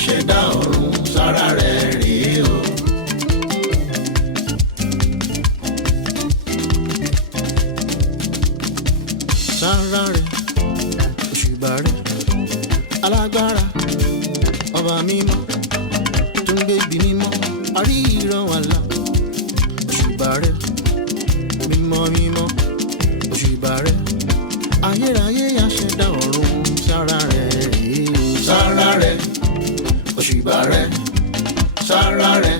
aṣẹ̀dá ọ̀run sára rẹ̀ rèé o. sára rẹ̀ òṣùbà rẹ̀ alágbára ọba mímọ́ tó ń gbébi mímọ́ àrí ìran àlà òṣùbà rẹ̀ mímọ́ mímọ́ òṣùbà rẹ̀ ayérayé aṣẹ̀dá ọ̀run sára rẹ̀ rèé o. sára rẹ̀ òṣùbà rẹ̀ sára rẹ̀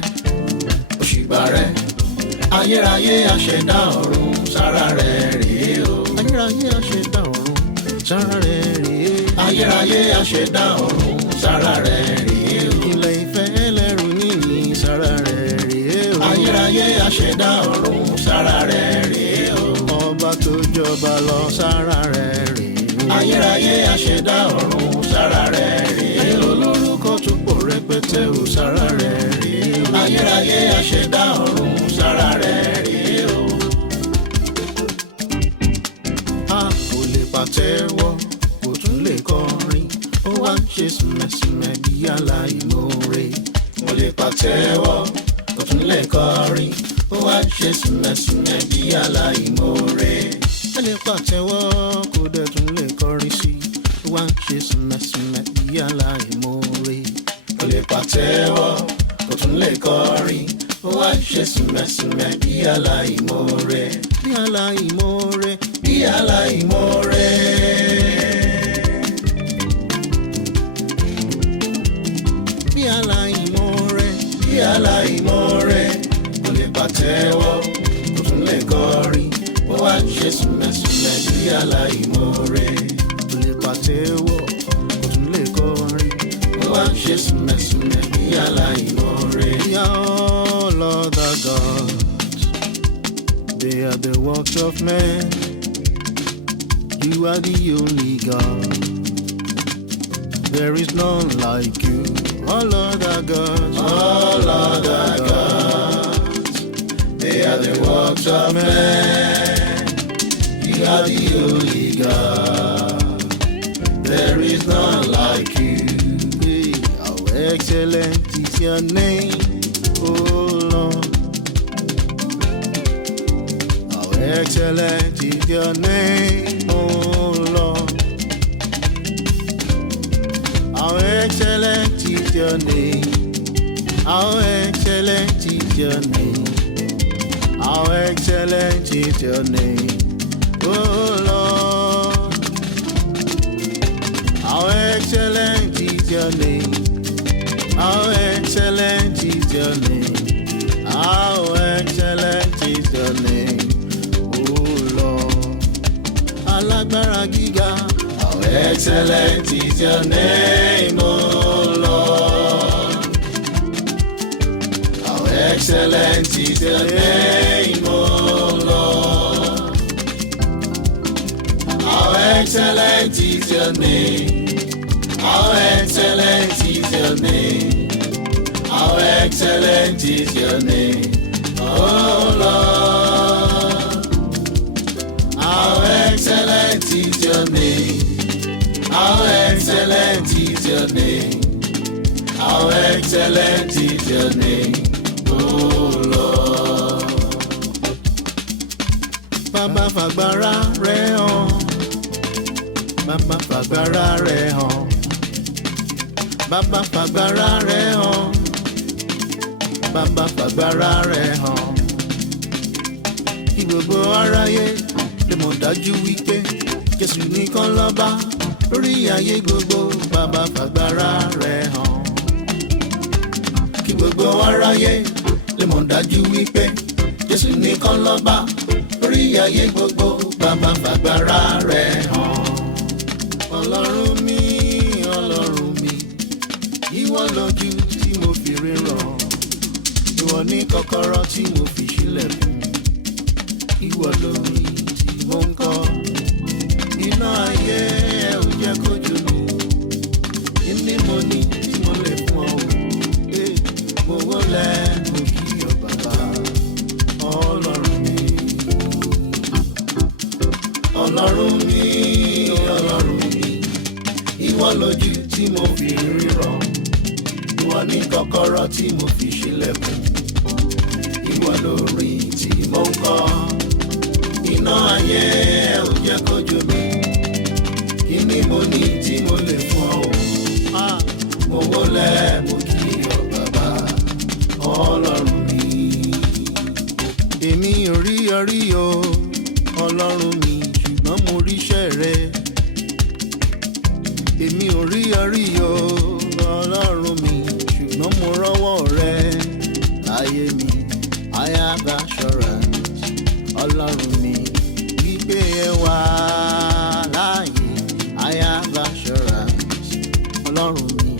òṣùbà rẹ̀ ayérayé aṣẹ̀dá ọ̀run sára rẹ̀ rèé o. ayérayé aṣẹ̀dá ọ̀run sára rẹ̀ rèé. ayérayé aṣẹ̀dá ọ̀run sára rẹ̀ rèé o. ilẹ̀ ìfẹ́ ẹlẹ́rù níyì sára rẹ̀ rèé o. ayérayé aṣẹ̀dá ọ̀run sára rẹ̀ rèé o. ọba tó jọba lọ sára rẹ̀ rèé o. ayérayé aṣẹ̀dá ọ̀run sára rẹ̀ rèé o. olórúkọ tó pọ̀ rẹpẹtẹ o sára rẹ̀ rèé o. ayérayé aṣẹ̀dá ọ̀run sára rẹ̀ rèé o. a kò lè pàtẹ́wọ́ kò tún lè kọrin ó wá ń ṣe sùmẹ̀sùmẹ̀ bí aláìmoore. mo lè pàtẹ́wọ́ kò tún lè kọrin ó wá ń ṣe sùmẹ̀sùmẹ̀ bí aláìmoore. ẹ lè pàtẹ́wọ́ kò dẹ̀ tún lè kọrin sí ó wá ń ṣe sùmẹ̀sùmẹ̀ bí aláìmoore. mo lè pàtẹ́wọ́ kò tún lè kọrin ó wá ń ṣe sùmẹ̀sùmẹ̀ bí aláìmoore. bí aláìmoore. bí aláìmoore. bí aláìmoore. bí aláìmoore. kò lè pàtẹ́wọ́ kò tún lè kọrin ó wá ń ṣe sùmẹ̀sùmẹ̀ bí aláìmoore. kò lè pàtẹ́wọ́ kò tún lè kọrin ó wá ń ṣe sùmẹ̀sùmẹ̀ bí aláìmoore. We are all other gods, they are the works of men. You are the only God, there is none like you. All other gods, they are the works of men. You are the only God, there is none like you. Hey, how excellent is your name, oh Lord. How excellent is your name, oh Lord. How excellent is your name. How excellent is your name. How excellent is your name, oh Lord. How excellent is your name. How excellent is your name. How excellent is your name, oh Lord. Alágbára gíga. How excellent is your name, oh Lord. How excellent is your name, oh Lord. How excellent is your name. How excellent is your name. How excellent is your name, oh Lord. How excellent is your name. How excellent is your name. How excellent is your name, oh Lord. Bàbá fàgbára rẹ̀ hàn. Bàbá fàgbára rẹ̀ hàn. Bàbá fàgbára rẹ̀ hàn. Bàbá fàgbára rẹ̀ hàn. Kí gbogbo aráyé lè mọ̀ dájú wípé Jésù nìkan lọ́ba lórí ayé gbogbo. Bàbá fàgbára rẹ̀ hàn. Kí gbogbo aráyé lè mọ̀ dájú wípé Jésù nìkan lọ́ba lórí ayé gbogbo. Bàbá fàgbára rẹ̀ hàn. Ọlọ́run mi, Ọlọ́run mi, ìwọ lójú tí mo fi ríran. Ìwọ ní kọ́kọ́rọ́ tí mo fi ṣílẹ̀kùn. Ìwọ lórí tí mo ń kọ́. Iná ayé ẹ ò jẹ́ kójú mi. Kíni mo ní tí mo lè fún ọ? Mo wọlé mo kí ọ bàbá. Ọlọ́run mi, Ọlọ́run mi, Ọlọ́run mi, ìwọ lójú tí mo fi ríran. kọ́kọ́rọ́ tí mo fi ṣílẹ̀kùn. Ìwọ lórin tí mo ń kọ. Iná ayé ò jẹ́ kó jó mi. Kí ni mo ní tí mo lè fún ọ? Mo wólẹ̀ mo kí ọ bàbá Ọlọ́run mi. Èmi ò rí ọrí o Ọlọ́run mi, ṣùgbọ́n mo ríṣẹ́ rẹ. Èmi ò rí ọrí o Ọlọ́run mi, ṣùgbọ́n mo rọ́wọ́ rẹ láyé mi. I have assurance Ọlọ́run mi wípé ẹ wà láàyè. I have assurance Ọlọ́run mi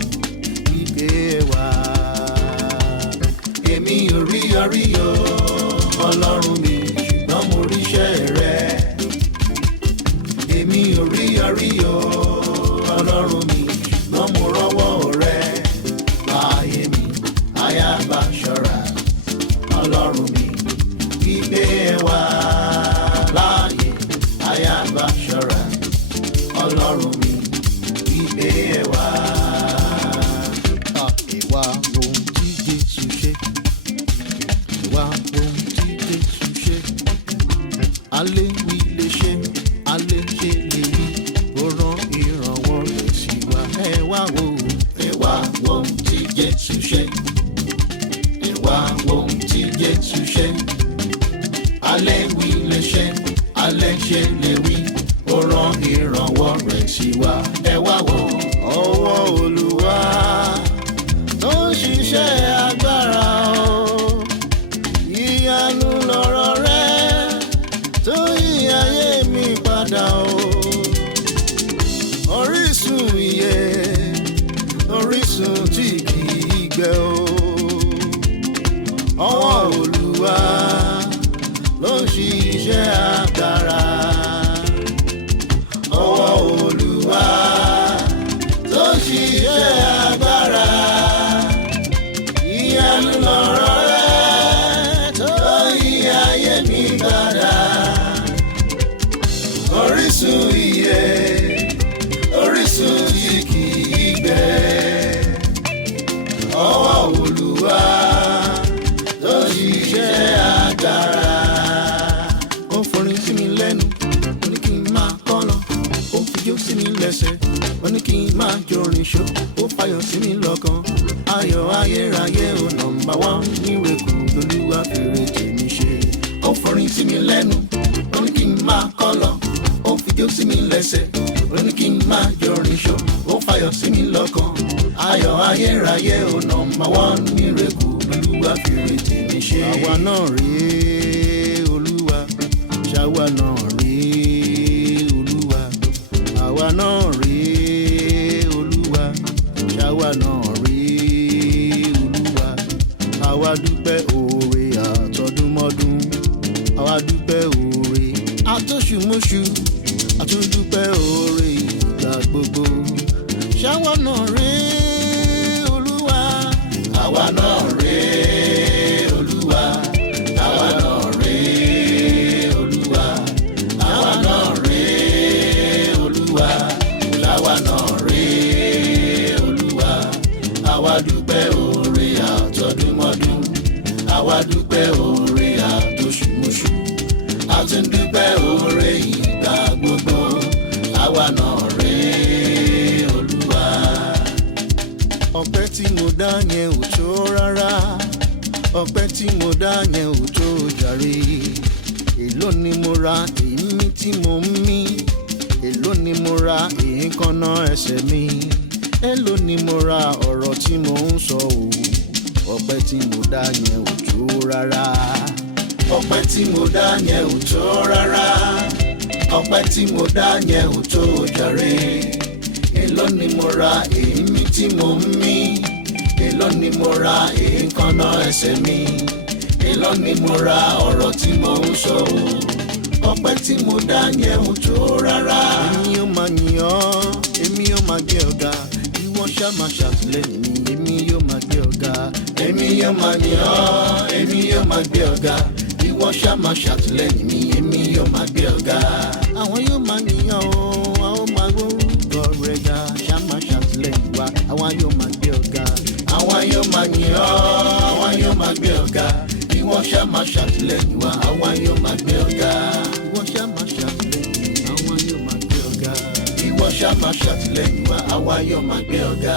wípé ẹ wà. Èmi ò rí ọrí o Ọlọ́run mi, ṣùgbọ́n mo ríṣẹ́ rẹ. Èmi ò rí ọrí o Ọlọ́run mi, ṣùgbọ́n mo rọ́wọ́ rẹ láyé mi. I have assurance Ọlọ́run mi wípé ẹ wà láàyè. I have assurance Ọlọ́run mi wípé ẹ wà. Ìwà ohun tí Jésù ṣe. Ìwà ohun tí Jésù ṣe. Alẹ́ wí lè ṣe, alẹ́ ṣe lè rí. Ó rán ìrànwọ́ rẹ̀ sí wa. Ẹ wá wò ó. Ẹ wá wo ohun tí Jésù ṣe. Ẹ wá wo ohun tí Jésù ṣe. Alẹ́ wí lè ṣe, alẹ́ ṣe lè rí. Ó rán ìrànwọ́ rẹ̀ sí wa. Ẹ wá wò ó. Ọwọ́ Olúwa tó ń ṣiṣẹ́ agbára o. Ìyanu lọ̀rọ̀ rẹ̀ tó yí ayé mi padà o. Orísun ìyè, orísun tí kì í gbẹ o. Ọwọ́ Olúwa ló ń ṣiṣẹ́ agbára. Ọwọ́ Olúwa tó ń ṣiṣẹ́ agbára. Ìyanu lọ̀rọ̀ rẹ̀ tó yí ayé mi padà. Orísun ìyè, orísun tí kì í gbẹ. Ọwọ́ Olúwa tó ń ṣiṣẹ́ agbára. Ó forin sí mi lẹ́nu, ó ní kí n máa kọ́ lọ. Ó fijó sí mi lẹ́sẹ̀, ó ní kí n máa jorin ṣó. Ó fayọ̀ sí mi lọ́kàn, ayọ̀ ayérayé ò nọ́mbà wán. Nírèkù lolúwa fèrè tèmi ṣe. Ó forin sí mi lẹ́nu, ó ní kí n máa kọ́ lọ. Ó fijó sí mi lẹ́sẹ̀, ó ní kí n máa jorin ṣó. Ó fayọ̀ sí mi lọ́kàn, ayọ̀ ayérayé ò nọ́mbà wán. Nírèkù lolúwa fèrè tèmi ṣe. Àwa náà rèé Olúwa, ṣàwa náà rèé Olúwa. Àwa náà rèé Olúwa, ṣàwa náà rèé Olúwa. Àwa dúpẹ́ oore àtọdúnmọ́dún. Àwa dúpẹ́ oore àtọṣùmọ́ṣù. Àtúndúpẹ́ oore ìgbà gbogbo. Ṣàwa náà rèé Olúwa. Àwa náà rèé Olúwa. Àwa náà rèé Olúwa. Àwa náà rèé Olúwa. Àwa náà rèé Olúwa. Àwa dúpẹ́ oore àtọdúnmọ́dún. Àwa dúpẹ́ oore àtọṣùmọ́ṣù. Àtúndúpẹ́ oore ìgbà gbogbo. Àwa náà rèé Olúwa. Ọpẹ́ tí mo dá yẹn ò tó rárá. Ọpẹ́ tí mo dá yẹn ò tó jàre. Èló ni mo ra èémí tí mo ń mí. Èló ni mo ra èékánná ẹsẹ̀ mi. Èló ni mo ra ọ̀rọ̀ tí mo ń sọ o. Ọpẹ́ tí mo dá yẹn ò tó rárá. Ọpẹ́ tí mo dá yẹn ò tó rárá. Ọpẹ́ tí mo dá yẹn ò tó jàre. Èló ni mo ra èémí tí mo ń mí. Èló ni mo ra èékánná ẹsẹ̀ mi. Èló ni mo ra ọ̀rọ̀ tí mo ń sọ o. Ọpẹ́ tí mo dá yẹn ò tó rárá. Èmi yóò máa yìn ọ́, èmi yóò máa gbé ọ̀gá. Ìwọ ṣá máa ṣàtìlẹ́yìn mi, èmi yóò máa gbé ọ̀gá. Èmi yóò máa yìn ọ́, èmi yóò máa gbé ọ̀gá. Ìwọ ṣá máa ṣàtìlẹ́yìn mi, èmi yóò máa gbé ọ̀gá. Àwọn yóò máa yìn ọ́, àwọn ó máa gbórúkọ rẹ̀ ga. Ṣá máa ṣàtìlẹ́yìn wa, àwọn yóò máa gbé ọ̀gá. Àwọn yóò máa yìn ọ́, àwa yóò máa gbé ọ̀gá. Ìwọ ṣá máa ṣàtìlẹ́yìn wa, àwa yóò máa gbé ọ̀gá. Ìwọ ṣá máa ṣàtìlẹ́yìn, àwa yóò máa gbé ọ̀gá. Ìwọ ṣá máa ṣàtìlẹ́yìn wa, àwa yóò máa gbé ọ̀gá.